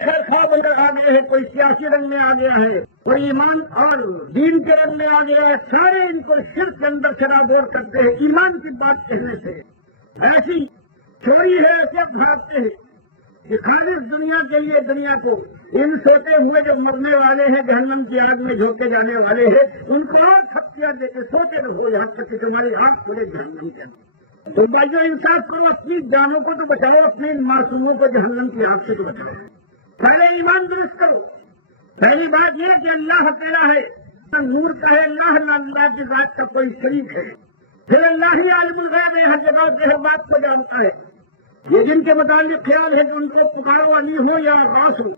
خیر خواہ بن کر آ گئے ہیں، کوئی سیاسی رنگ میں آ گیا ہے، کوئی ایمان اور دین کے رنگ میں آ گیا ہے، سارے ان کو شرک کے اندر شرابور کرتے ہیں ایمان کی بات کہنے سے۔ ایسی چوری ہے، ایسے بھاگتے ہیں کہ خالص دنیا کے لیے دنیا کو ان سوتے ہوئے جو مرنے والے ہیں، جہنم کی آگ میں جھونکے جانے والے ہیں، ان کو اور تھپکیاں دے کے سوتے رہو یہاں تک کہ تمہاری آنکھ کھلے جہنم کے اندر۔ تو بھائیو انصاف کرو، اپنی جانوں کو تو بچاؤ، اپنے معصوموں کو جہنم کی آنکھ سے تو بچاؤ۔ پہلے ایمان درست کرو۔ پہلی بات یہ کہ اللہ اکیلا ہے، نور کا ہے اللہ، نہ اللہ کی ذات کا کوئی شریک ہے۔ پھر اللہ ہی عالم الغیب ہے، ہر جگہ سے ہر بات کو جانتا ہے۔ یہ جن کے متعلق خیال ہے کہ ان کو پکارو علی ہو یا غوث ہو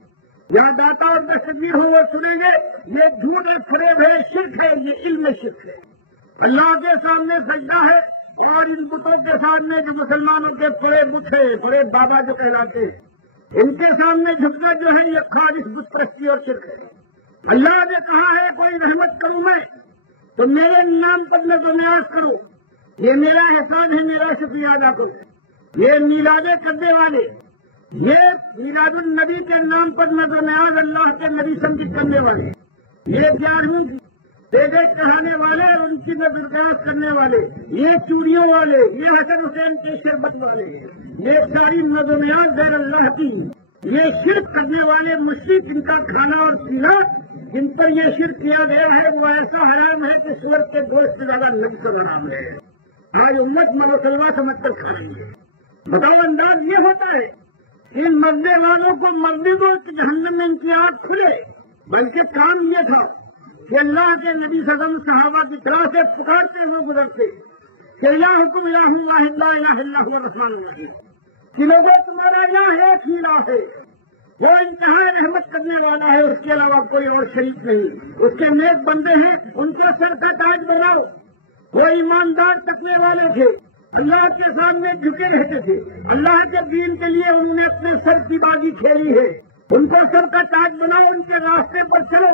یا داتا اور دستگیر ہو، وہ سنیں گے یہ جھوٹ ہے، فریب ہے، شرک ہے، یہ علم شرک ہے۔ اللہ کے سامنے سجدہ ہے، اور ان بتوں کے سامنے جو مسلمانوں کے بڑے بت ہیں، بڑے بابا جو کہلاتے ہیں، ان کے سامنے جھکنا جو ہے یہ خالص بت پرستی اور شرک ہے۔ اللہ نے کہا ہے کوئی رحمت کروں میں تو میرے نام پر میں تو نیاز کروں، یہ میرا احسان ہے، میرا شکریہ ادا کروں۔ یہ میلادیں کرنے والے، یہ میلاد النبی کے نام پر نظر نیاز اللہ کے نبی سمجھ کرنے والے، یہ 11ویں بیدے کہانے والے اور ان کی نظر نیاز کرنے والے، یہ چوڑیوں والے، یہ حسن حسین کے شربت والے، یہ ساری نظر نیاز غیر اللہ کی، یہ شرک کرنے والے مشرک، ان کا کھانا اور پینا جن پر یہ شرک کیا گیا ہے وہ ایسا حرام ہے کہ سور کے گوشت سے زیادہ نجس اور حرام ہے۔ آج امت مرسلوا سمجھ کر کھا رہی ہے۔ بتاؤ انداز یہ ہوتا ہے ان مرنے والوں کو مرنے دو کہ جہنم میں ان کی آنکھ کھلے، بلکہ کام یہ تھا کہ اللہ کے نبی صلی اللہ علیہ وسلم صحابہ کی طرح سے پکارتے ہوئے گزرتے کہ یا حکم یا واحد لا الہ الا هو الرحمن الرحیم، کہ لوگوں تمہارا الہ ایک ہی الہ ہے، وہ انتہائی رحمت کرنے والا ہے، اس کے علاوہ کوئی اور شریک نہیں، اس کے نیک بندے ہیں، ان کو سر کا تاج بناؤ۔ وہ ایماندار تقوی والے تھے، اللہ کے سامنے جھکے رہتے تھے، اللہ کے دین کے لیے انہوں نے اپنے سر کی بازی کھیلی ہے، ان کو سر کا تاج بناؤ، ان کے راستے پر چلو۔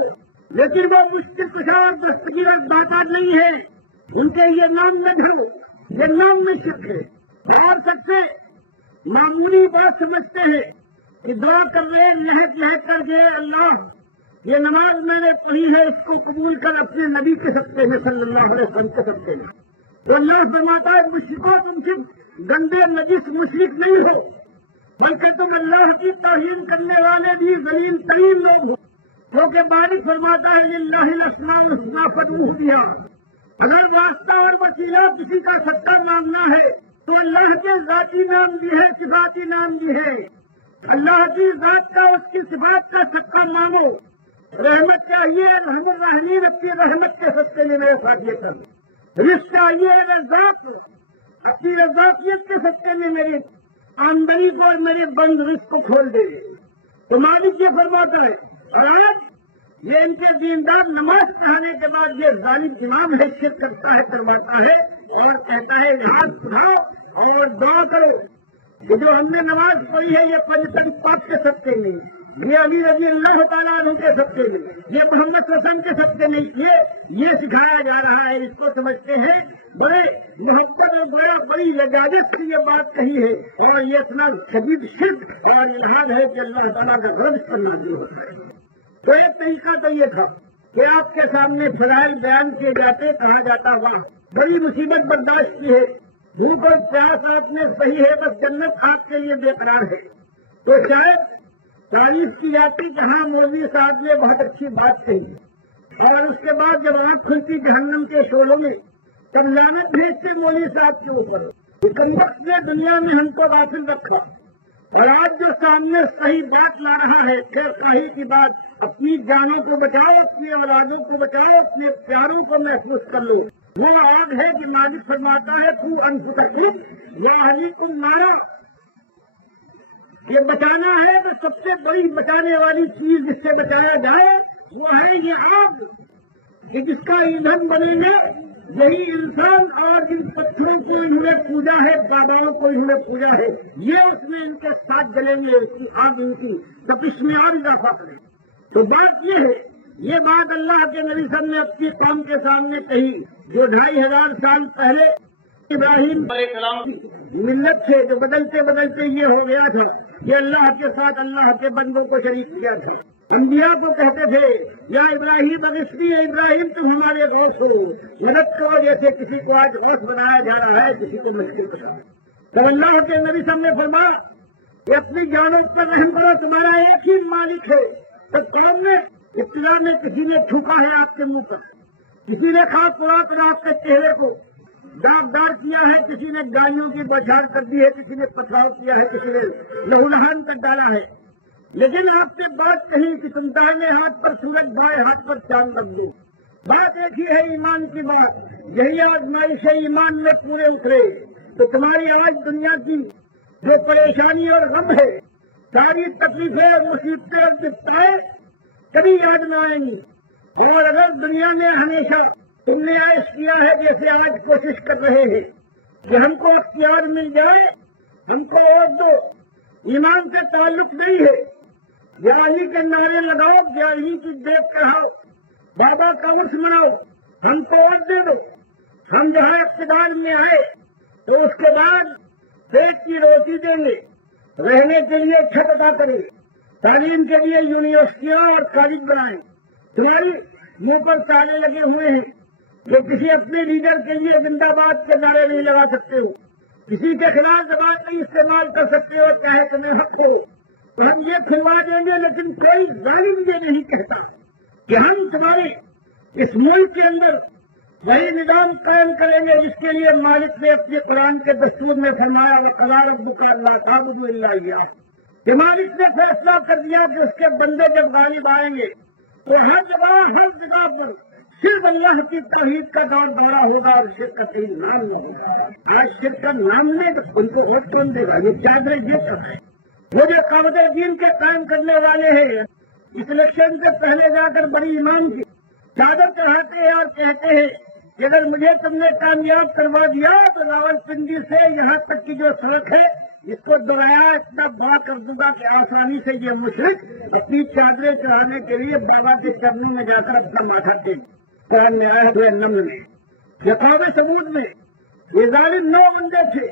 لیکن وہ مشکل کشا اور دستگیر اور داتا نہیں ہے، ان کے یہ نام میں ڈھلو، یہ نام میں شرک ہے۔ اور سب سے معمولی بات سمجھتے ہیں کہ دعا کر رہے لہک لہک کر کے اللہ یہ نماز میں نے پڑھی ہے، اس کو قبول کر اپنے نبی کے صدقے میں صلی اللہ علیہ وسلم کے صدقے میں۔ تو اللہ فرماتا ہے مشرکوں تم صرف گندے نجس مشرک نہیں ہو، بلکہ تم اللہ کی توہین کرنے والے بھی ذلیل ترین لوگ ہو، کیونکہ باری فرماتا ہے للہ الاسماء الحسنی فادعوہ بہا۔ اگر واسطہ اور وسیلہ کسی کا سچا ماننا ہے تو اللہ کے ذاتی نام بھی ہے، صفاتی نام بھی ہے۔ اللہ کی ذات کا، اس کی صفات کا سچا مانو۔ رحمت چاہیے، رحم الرحمین اپنی رحمت کے سچے میں میرے ساتھ یہ کر، رزق چاہیے رزاق، اپنی رزاقیت کے سچے میں میری آمدنی کو اور میرے بند رزق کو کھول دے۔ تو مالک یہ فرماتا ہے، اور آج یہ ان کے دیندار نماز پڑھانے کے بعد یہ ظالم امام ہے، شرک کرتا ہے، کرواتا ہے اور کہتا ہے ہاتھ اٹھاؤ اور دعا کرو کہ جو ہم نے نماز پڑھی ہے یہ پنج پاک کے سچے میں، یہ علی رضی اللہ تعالیٰ عنہ کے سبقے میں، یہ محمد صلی اللہ علیہ وسلم کے سبقے میں یہ سکھایا جا رہا ہے۔ اس کو سمجھتے ہیں بڑے محبت اور بڑی لجاجت سے یہ بات کہی ہے، اور یہ اتنا شدید شرک اور الہاد ہے کہ اللہ تعالیٰ کا غضب پر نازل ہوتا ہے۔ تو ایک طریقہ تو یہ تھا کہ آپ کے سامنے فضائل بیان کیے جاتے، کہا جاتا واہ بڑی مصیبت برداشت کی ہے، بھوک اور پیاس آپ نے صحیح ہے، بس جنت آپ کے لیے بے قرار ہے۔ تو شاید تعریف کی جاتی کہ ہاں مولوی صاحب نے بہت اچھی بات کہی، اور اس کے بعد جب آنکھ کھلتی جہنم کے شعلوں میں تب لعنت بھیجتے مولوی صاحب کے اوپر، کم وقت نے دنیا میں ہم کو غافل رکھا، اور آج جو سامنے صحیح بات لا رہا ہے خیر خواہی کی بات، اپنی جانوں کو بچاؤ، اپنی اولادوں کو بچاؤ، اپنے پیاروں کو محفوظ کر لو۔ وہ آگ ہے کہ مالک فرماتا ہے تو انفسکم یا اہلیکم نارا، یہ بچانا ہے تو سب سے بڑی بچانے والی چیز جس سے بچایا جائے وہ ہے یہ آگ، کہ جس کا ایندھن بنے گا یہی انسان، اور جن پتھروں کو انہوں نے پوجا ہے، باباؤں کو انہوں نے پوجا ہے، یہ اس میں ان کے ساتھ جلیں گے، اس کی آگ ان کی تپش میں اور اضافہ کرے۔ تو بات یہ ہے، یہ بات اللہ کے نبی صلی اللہ علیہ وسلم نے اپنی قوم کے سامنے کہی، جو 2500 سال پہلے ابراہیم علیہ السلام کی ملت تھے، جو بدلتے بدلتے یہ ہو گیا تھا یہ اللہ کے ساتھ اللہ کے بندوں کو شریک کیا تھا۔ انبیاء کو کہتے تھے یا ابراہیم اغثنی، ابراہیم تم ہمارے غوث ہو، مدد کرو، جیسے کسی کو آج غوث بنایا جا رہا ہے کسی کو مشکل کرا۔ تو اللہ کے نبی صاحب نے فرمایا کہ اپنی جانوں پر رحم کرو، تمہارا ایک ہی مالک ہے۔ تو قوم نے ابتدا میں کسی نے تھوکا ہے آپ کے منہ پر، کسی نے خاص پڑا کر آپ کے چہرے کو داغدار کیا ہے، کسی نے گالیوں کی بوچھار کر دی ہے، کسی نے پتھراؤ کیا ہے، کسی نے لہو لہان کر ڈالا ہے، لیکن آپ سے بات کہیں کہ تم دائیں ہاتھ پر سورج بائیں ہاتھ پر چاند رکھ دو۔ بات ایک ہی ہے ایمان کی بات، یہی آزمائش ہے ایمان میں پورے اترے تو تمہاری آج دنیا کی جو پریشانی اور غم ہے، ساری تکلیفیں اور مصیبتیں اور دقتیں کبھی یاد نہ آئیں گی۔ اور اگر دنیا میں ہمیشہ تم نے عیش کیا ہے جیسے آج کوشش کر رہے ہیں کہ ہم کو اختیار مل جائے، ہم کو ووٹ دو، ایمان سے تعلق نہیں ہے، جاہلی کے نعرے لگاؤ، جاہلی کی دیکھ کہو، بابا کا عرس مناؤ، ہم کو ووٹ دے دو، ہم جہاں اقتدار میں آئے تو اس کے بعد پیٹ کی روٹی دیں گے، رہنے کے لیے چھت ادا کریں گے، تعلیم کے لیے یونیورسٹیاں اور کالج بنائیں۔ تمہاری منہ پر تالے لگے ہوئے ہیں جو کسی اپنے لیڈر کے لیے زندہ باد کے نعرے نہیں لگا سکتے ہو، کسی کے خلاف زبان نہیں استعمال کر سکتے ہو، چاہے تمہیں حق ہو تو ہم یہ کھلوا دیں گے، لیکن کوئی ظالم یہ نہیں کہتا کہ ہم تمہارے اس ملک کے اندر وہی نظام قائم کریں گے جس کے لیے مالک نے اپنے قرآن کے دستور میں فرمایا وقضى ربك الا تعبدوا الا اياه، کہ مالک نے فیصلہ کر دیا کہ اس کے بندے جب غالب آئیں گے تو ہر جگہ پر صرف اللہ کی توحید کا دور دورہ ہوگا اور شرک کا کہیں نام نہ ہوگا۔ آج شرک کا نام نہیں تو ان کو ووٹ کون دے گا؟ یہ چادریں یہ سب ہے، وہ جو قوت دین کے قائم کرنے والے ہیں اس الیکشن سے پہلے جا کر بڑی امام کی چادر چڑھاتے ہیں اور کہتے ہیں کہ اگر مجھے تم نے کامیاب کروا دیا تو راول پنڈی سے یہاں تک کی جو سڑک ہے اس کو دورایا اتنا بڑا کر دوں گا کہ آسانی سے یہ مشرک اپنی چادریں چڑھانے کے لیے بابا کے چرنوں میں جا کر اپنا ماتھا ٹیک۔ قرآن میں آیا ہے نمل میں یا قوم ثمود میں یہ ظالم 9 بندے تھے،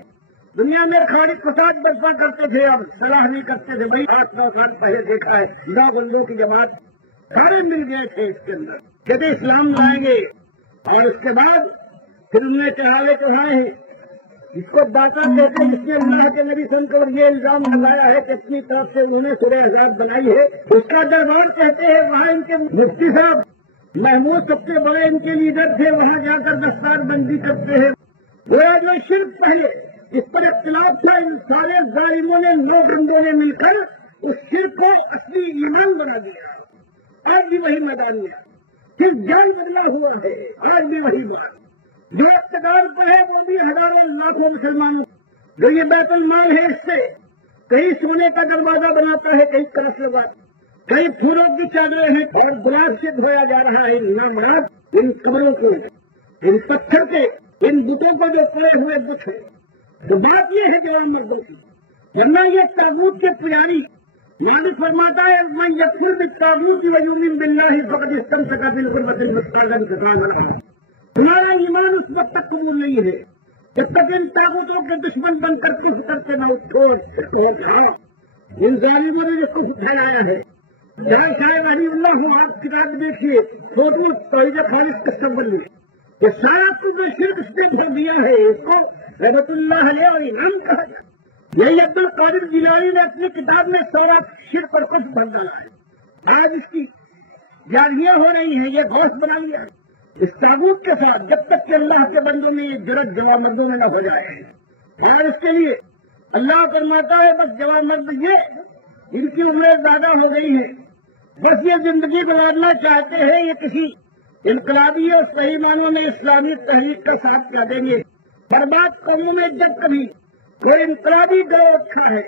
دنیا میں خالق فساد برپا کرتے تھے اور صلاح نہیں کرتے تھے۔ وہی 8-9 سال پہلے دیکھا ہے 9 بندوں کی جماعت سارے مل گئے تھے اس کے اندر، کہتے اسلام لائیں گے، اور اس کے بعد پھر انہوں نے چڑھائے ہیں اس کو باقا کہتے ہیں، جس نے اللہ کے نبی صلی اللہ علیہ وسلم یہ الزام لگایا ہے کہ اپنی طرف سے انہوں نے سورہ احزاب بنائی ہے، اس کا دربار کہتے ہیں وہاں ان کے مفتی صاحب محمود سب سے بڑے ان کے لیڈر تھے، وہاں جا کر دستار بندی کرتے ہیں۔ وہ جو شرک پہلے اس پر اختلاف تھا، ان سارے ظالموں نے 9 بندوں نے مل کر اس شرک کو اصلی ایمان بنا دیا۔ آج بھی وہی میدان میں صرف جان بدلا ہوا ہے، آج بھی وہی بات جو اقتدار پر ہے وہ بھی ہزاروں لاکھوں مسلمان جو یہ بیت المال ہے اس سے کہیں سونے کا دروازہ بناتا ہے، کہیں کرس لگاتا، کئی پھولوں کی چادریں ہیں اور گلاب سے دھویا جا رہا ہے ان نامراد ان قبروں کو، ان پتھر کے ان بتوں کو جو پڑے ہوئے بت ہیں۔ تو بات یہ ہے جوان مردوں کی، ورنہ یہ تاغوت کے پجاری یعنی فرماتا ہے میں یکفر بالطاغوت ویؤمن باللہ فقد استمسک بالعروۃ الوثقی لا انفصام لها۔ تمہارا ایمان اس وقت تک قبول نہیں ہے جب تک ان طاغوتوں کے دشمن بن کر کس طرح سے نہ اٹھو اور کھاؤ۔ ان ظالموں نے جو کچھ پھیلایا ہے، جہاں صاحب علی اللہ ہوں، آپ کتاب دیکھیے چھوٹی توحید خالص تصور میں یہ سارا کچھ جو شرک اس نے بھر دیا ہے، اس کو رحمت اللہ علیہ اور امام کہا جائے۔ یہی عبد القادر جیلانی نے اپنی کتاب میں سورا شرک پر کچھ بھر ڈالا ہے، آج اس کی جاریاں ہو رہی ہیں، یہ گوشت بنا لیا ہے اس تاغوت کے ساتھ، جب تک کہ اللہ کے بندوں میں یہ جرت جوان مردوں میں نہ ہو جائے۔ اور اس کے لیے اللہ فرماتا ہے بس جوان مرد یہ ان کی عمریں زیادہ ہو گئی ہیں، بس یہ زندگی گزارنا چاہتے ہیں، یہ کسی انقلابی اور صحیح معنوں میں اسلامی تحریک کا ساتھ کیا دیں گے۔ برباد قوموں میں جب کبھی کوئی انقلابی دور اٹھا ہے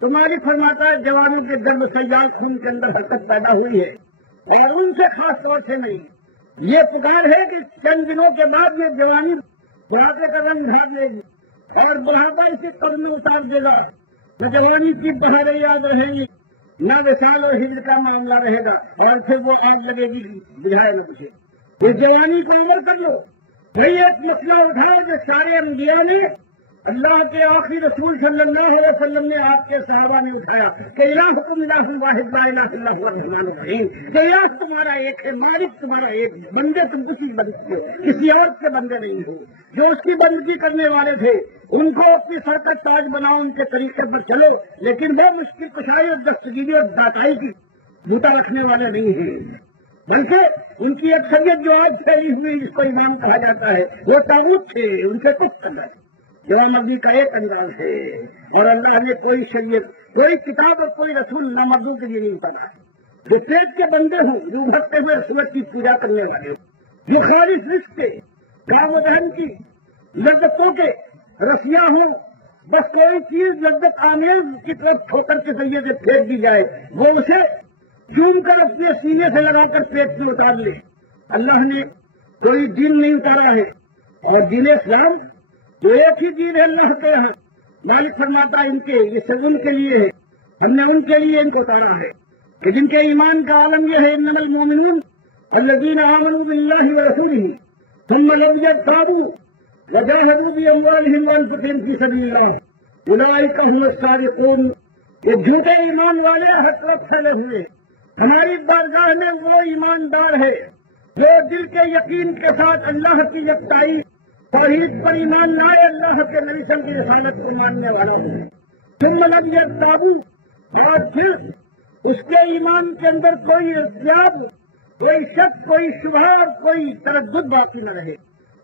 تو مالک فرماتا ہے جوانوں کے درد سیال خون کے اندر حرکت پیدا ہوئی ہے، اور ان سے خاص طور سے نہیں، یہ پکار ہے کہ چند دنوں کے بعد یہ جوانی بڑھاپے کا رنگ ڈھال لے گی اور بڑھاپا اسی قدم میں اتار دے گا، نہ جوانی کی بہاریں یاد رہیں گی، نہ وصال اور ہجر کا معاملہ رہے گا، اور پھر وہ آگ لگے گی بجھائے نہ مجھے۔ اس جوانی کو عمر کر لو، وہی ایک مسئلہ اٹھاؤ جو سارے انبیاء نے اللہ کے آخری رسول صلی اللہ علیہ وسلم نے آپ کے صحابہ نے اٹھایا کہ الہکم الہ واحد لا الہ الا هو الرحمن الرحیم، کہ الہ تمہارا ایک ہے، مالک تمہارا ایک، بندے تم کسی بندے کے کسی اور کے بندے نہیں ہو۔ جو اس کی بندگی کرنے والے تھے ان کو اپنی سر کا تاج بناؤ، ان کے طریقے پر چلو، لیکن وہ مشکل کشائی اور دستگیری اور داتائی کی جوتا رکھنے والے نہیں ہیں، بلکہ ان کی اکثریت جو آج پھیلی ہوئی جس کو ایمان کہا جاتا ہے وہ طاغوت تھے، ان سے کچھ کرنا ہے۔ نامردی کا ایک انداز ہے، اور اللہ نے کوئی شریعت، کوئی کتاب اور کوئی رسول نامردوں کے لیے نہیں پڑھا۔ جو پیٹ کے بندے ہوں، جو بھرتے ہوئے سورج کی پوجا کرنے والے ہوں، جو خالص رزق کے، کام و دہن کی، لذتوں کے رسیاں ہوں، بس کوئی چیز لذت آمیز کی طرف ٹھوکر کے ذریعے سے پھینک دی جائے وہ اسے چوم کر اپنے سینے سے لگا کر پیٹ میں اتار لے۔ اللہ نے کوئی دین نہیں اتارا ہے، اور دین اسلام جو ایک ہی دین ہے اللہ کے یہاں، مالک فرماتا ہے ان کے یہ سب ان کے لیے ہے، ہم نے ان کے لیے ان کو اتارا ہے کہ جن کے ایمان کا عالم یہ ہے انما المؤمنون الذین آمنوا باللہ ورسولہ ثم لم یرتابوا وجاہدوا باموالہم وانفسہم فی سبیل اللہ اولئک هم الصادقون۔ یہ جھوٹے ایمان والے ہر طرف پھیلے ہوئے، ہماری بارگاہ میں وہ ایماندار ہے جو دل کے یقین کے ساتھ اللہ کی یکتائی توحید پر ایمان لائے، اللہ کے نبی صلی اللہ علیہ وسلم کی رسالت کو ماننے والا ہے۔ ثم لم یرتابوا، اور پھر اس کے ایمان کے اندر کوئی ارتیاب، کوئی شک، کوئی شبہ اور کوئی تردد باقی نہ رہے،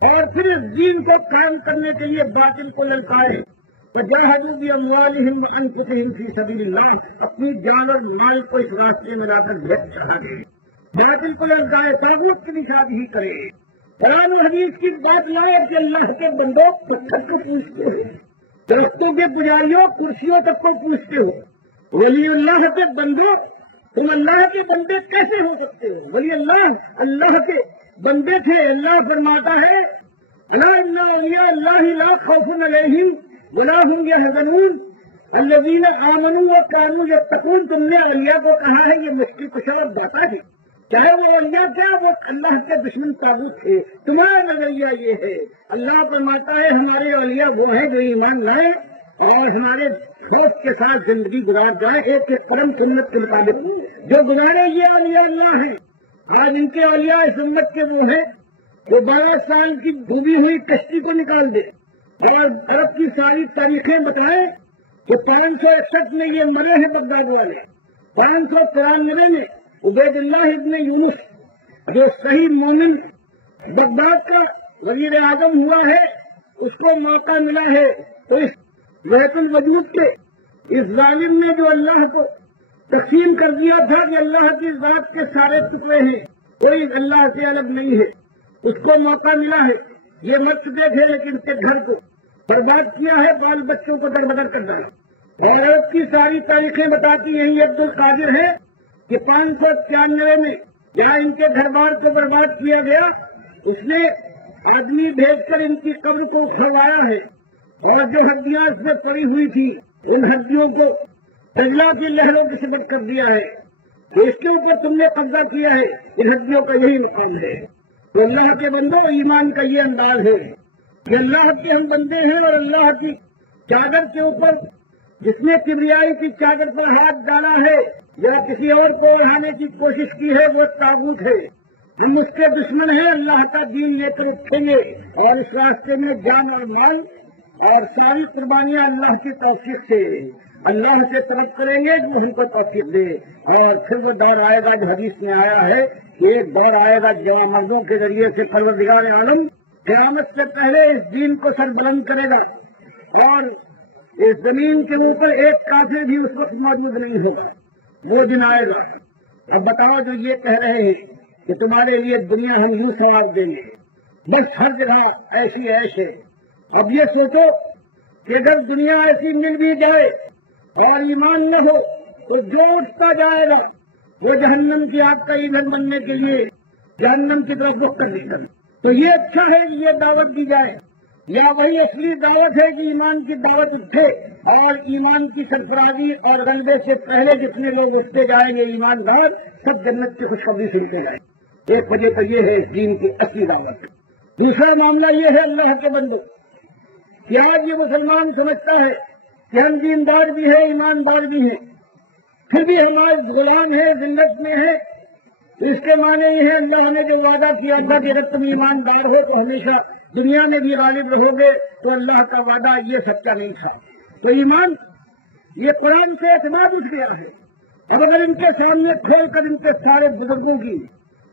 اور پھر اس دین کو قائم کرنے کے لیے باطل کو للکارے، وجاہدوا باموالہم وانفسہم فی سبیل اللہ، اپنی جان اور مال کو اس راستے میں لا کر بھیج چڑھا دے، باطل کو للکارے، طاغوت کی نشاندہی کرے۔ قرآن و حدیث کی بات لائے کہ اللہ کے بندوں پتھر کو پوچھتے ہو، درختوں کے پجاریوں کرسیوں تک کو پوچھتے ہو، ولی اللہ کے بندوں تم اللہ کے بندے کیسے ہو سکتے ہو؟ ولی اللہ اللہ کے بندے تھے۔ اللہ فرماتا ہے الا ان اولیاء اللہ لا خوف علیہم ولا هم یحزنون الذین آمنوا وکانوا یتقون۔ تم نے اولیاء کو کہا ہے یہ مشکل کشا اور داتا ہے، چاہے وہ اولیاء کیا وہ اللہ کے دشمن طاغوت تھے، تمہارا نظریہ یہ ہے۔ اللہ فرماتا ہے ہمارے اولیاء وہ ہیں جو ایمان لائے اور ہمارے خوف کے ساتھ زندگی گزار جائے، ایک ایک قدم سنت کے مطابق جو گزارے یہ اولیاء اللہ ہیں۔ آج ان کے اولیاء اس امت کے وہ ہیں جو 12 سال کی ڈوبی ہوئی کشتی کو نکال دے اور عرب کی ساری تاریخیں بتائیں کہ 561 میں یہ مرے ہیں بغداد والے، 593 میں عبید اللہ ابن یونس جو صحیح مومن بغداد کا وزیر اعظم ہوا ہے، اس کو موقع ملا ہے تو اس بیت الوجود کے اس ظالم نے جو اللہ کو تقسیم کر دیا تھا کہ اللہ کی ذات کے سارے ٹکڑے ہیں، کوئی اللہ سے الگ نہیں ہے، اس کو موقع ملا ہے۔ یہ مر چکے تھے لیکن اس کے گھر کو برباد کیا ہے، بال بچوں کو دربدر کر ڈالا، اور عرب کی ساری تاریخیں بتاتی یہی عبد القادر ہے کہ 593 میں جہاں ان کے گھر بار کو برباد کیا گیا، اس نے آدمی بھیج کر ان کی قبر کو اکھڑوایا ہے، اور جو ہڈیاں اس میں پڑی ہوئی تھی ان ہڈیوں کو دجلہ کی لہروں کی سبق کر دیا ہے کہ اس کے اوپر تم نے قبضہ کیا ہے، ان ہڈیوں کا یہی مقام ہے۔ تو اللہ کے بندوں ایمان کا یہ انداز ہے کہ اللہ کے ہم بندے ہیں، اور اللہ کی چادر کے اوپر جس نے کبریائی کی چادر پر ہاتھ ڈالا ہے یا کسی اور کو اڑانے کی کوشش کی ہے وہ طاغوت ہے، ہم اس کے دشمن ہیں۔ اللہ کا دین لے کر اٹھیں گے اور اس راستے میں جان اور مال اور ساری قربانیاں اللہ کی توفیق سے اللہ سے طلب کریں گے جو ہم کو توفیق دے۔ اور پھر وہ دور آئے گا جو حدیث میں آیا ہے کہ ایک دور آئے گا جوان مردوں کے ذریعے سے پروردگار عالم قیامت سے پہلے اس دین کو سر بلند کرے گا، اور اس زمین کے اوپر ایک کافر بھی اس وقت موجود نہیں ہوگا، وہ دن آئے گا۔ اب بتاؤ جو یہ کہہ رہے ہیں کہ تمہارے لیے دنیا ہم یوں ثواب دیں گے، بس ہر جگہ ایسی عیش ہے، اب یہ سوچو کہ اگر دنیا ایسی مل بھی جائے اور ایمان نہ ہو تو جو اٹھتا جائے گا وہ جہنم کی آگ کا ایندھن بننے کے لیے جہنم کی طرف رخ کر دے گا۔ تو یہ اچھا ہے کہ یہ دعوت دی جائے، یا وہی اصلی دعوت ہے کہ ایمان کی دعوت اٹھے اور ایمان کی سرفرازی اور غلبے سے پہلے جتنے لوگ اٹھتے جائیں گے ایماندار سب جنت کی خوشخبری سنتے جائیں۔ ایک وجہ تو یہ ہے اس دین کی اصلی دعوت۔ دوسرا معاملہ یہ ہے اللہ کے بندو کہ آج یہ مسلمان سمجھتا ہے کہ ہم دیندار بھی ہیں، ایماندار بھی ہیں، پھر بھی ہمارے غلام ہیں، ذلت میں ہیں، تو اس کے معنی یہ ہے اللہ نے جو وعدہ کیا تھا کہ اگر تم ایماندار ہو تو ہمیشہ دنیا میں بھی غالب رہو گے، تو اللہ کا وعدہ یہ سچا نہیں تھا۔ تو ایمان یہ قرآن سے اعتماد اٹھ گیا ہے۔ اب اگر ان کے سامنے کھول کر ان کے سارے بزرگوں کی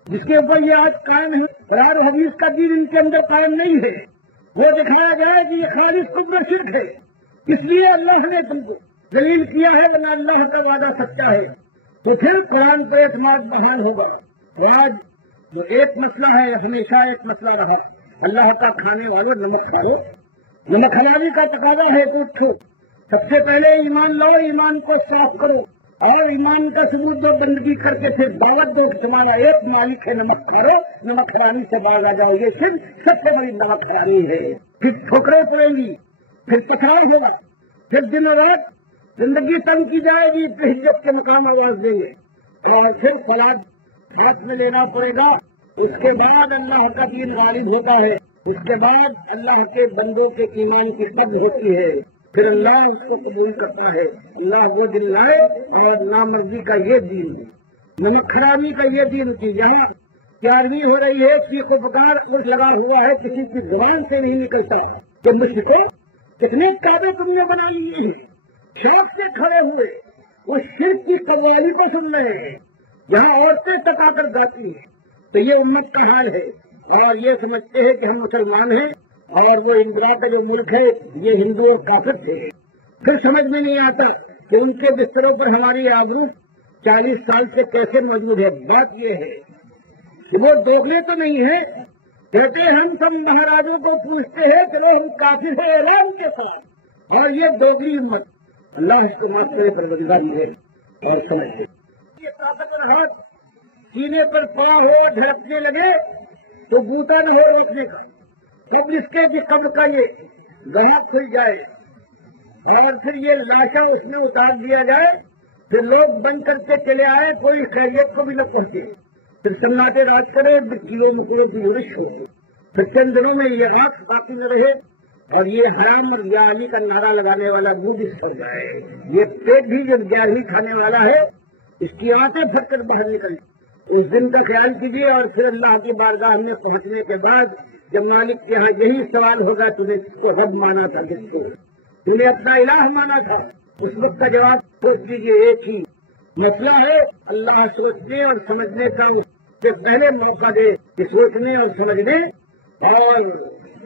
جس کے اوپر یہ آج قائم ہے، قرآن و حدیث کا دین ان کے اندر قائم نہیں ہے، وہ دکھایا گیا ہے کہ یہ خالص کفر شرک ہے، اس لیے اللہ نے تم کو ذلیل کیا ہے، ورنہ اللہ کا وعدہ سچا ہے، تو پھر قرآن پر اعتماد بحال ہوگا۔ اور آج جو ایک مسئلہ ہے، ہمیشہ ایک مسئلہ رہا، اللہ کا کھانے والوں نمک کھا لو، نمک حلالی کا تقاضا ہے تو اٹھو، سب سے پہلے ایمان لاؤ، ایمان کو صاف کرو، اور ایمان کا ثبوت دو، بندگی کر کے پھر دعوت دو کہ تمہارا ایک مالک ہے، نمک کھاؤ، نمک حرامی سے باز آ جاؤ گے، پھر سب سے بڑی نمک حرامی ہے، پھر ٹھوکریں پڑیں گی، پھر ٹکراؤ ہوگا، پھر دن رات زندگی تنگ کی جائے گی، پھر ہجرت کے مقام آواز دیں گے، اور پھر فلاد ہاتھ میں لینا پڑے گا۔ اس کے بعد اللہ کا دین غالب ہوتا ہے، اس کے بعد اللہ کے بندوں کے ایمان کی قدر ہوتی ہے، پھر اللہ اس کو قبول کرتا ہے۔ اللہ وہ دن لائے اور نامرضی کا یہ دین، نمک حرامی کا یہ دین کی یہاں گیارہویں ہو رہی ہے، چیخ و پکار لگا ہوا ہے، کسی کی زبان سے نہیں نکلتا کہ مشرکو کتنے کعبے تم نے بنا لیے ہیں، شوق سے کھڑے ہوئے وہ شرک کی قوالی کو سن رہے ہیں، جہاں عورتیں تک آ کر گاتی ہیں، تو یہ امت کا حال ہے، اور یہ سمجھتے ہیں کہ ہم مسلمان ہیں، اور وہ اندرا کا جو ملک ہے یہ ہندو اور کافر تھے۔ پھر سمجھ میں نہیں آتا کہ ان کے بستروں پر ہماری آبرو 40 سال سے کیسے موجود ہے۔ بات یہ ہے کہ وہ دوگلے تو نہیں ہے، کہتے ہم سب مہاراجوں کو پوچھتے ہیں، چلو ہم کافر ہیں اعلان کے ساتھ، اور یہ دوگلی امت، اللہ اس کو معاف کرے، پروردگار ہے اور سمجھتے یہ طاقتور ہاتھ سینے پر پڑا ہو دھڑکنے لگے تو بوتا نہ ہو رکھنے کا، قبل اس کے بھی قبر کا یہ گہا کھل جائے، اور پھر یہ لاشا اس میں اتار دیا جائے، پھر لوگ بند کر کے چلے آئے، کوئی خیریت کو بھی نہ پہنچے، پھر سناٹے راج کرے، کلو میٹروں کی بارش ہو، پھر چند دنوں میں یہ آنکھ باقی نہ رہے، اور یہ حرام اور یا علی کا نعرہ لگانے والا منہ بھی سڑ جائے، یہ پیٹ بھی جو 11ویں کھانے والا ہے اس کی آنکھیں پھٹ کر باہر نکلے۔ اس دن کا خیال کیجیے، اور پھر اللہ کی بارگاہ میں پہنچنے کے بعد جب مالک کے یہاں یہی سوال ہوگا، تم نے کس کو رب مانا تھا، کس کو تم نے اپنا الہ مانا تھا، اس وقت کا جواب سوچ لیجیے، ایک ہی مسئلہ ہے، اللہ سوچنے اور سمجھنے کا اس سے پہلے موقع دے کہ سوچنے اور سمجھنے، اور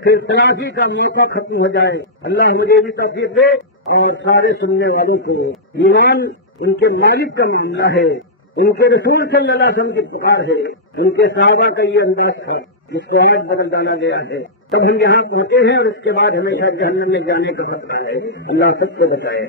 پھر تلافی کا موقع ختم ہو جائے۔ اللہ مجھے بھی توفیق دے اور سارے سننے والوں کو۔ ایمان ان کے مالک کا معاملہ ہے، ان کے رسول صلی اللہ علیہ وسلم کی پکار ہے، ان کے صحابہ کا یہ انداز تھا جس کو آج بدل ڈالا گیا ہے۔ تب ہم یہاں پہنچے ہیں، اور اس کے بعد ہمیشہ جہنم میں جانے کا خطرہ ہے۔ اللہ سب کو بتائے۔